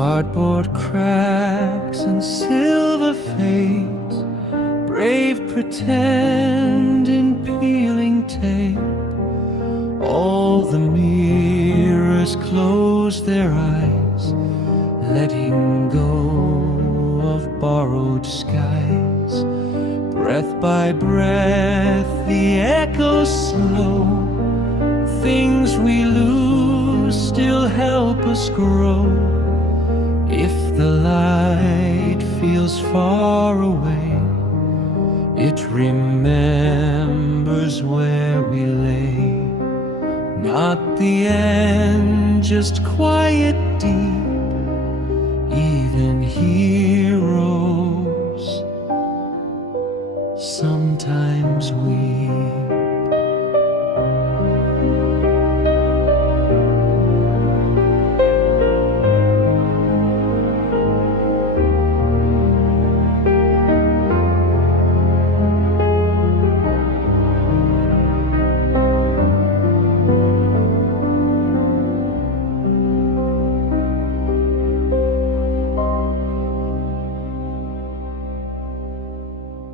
Cardboard cracks and silver fades, brave pretend in peeling tape. All the mirrors close their eyes, letting go of borrowed skies. Breath by breath the echoes slow. Things we lose still help us grow. If the light feels far away, it remembers where we lay. Not the end, just quiet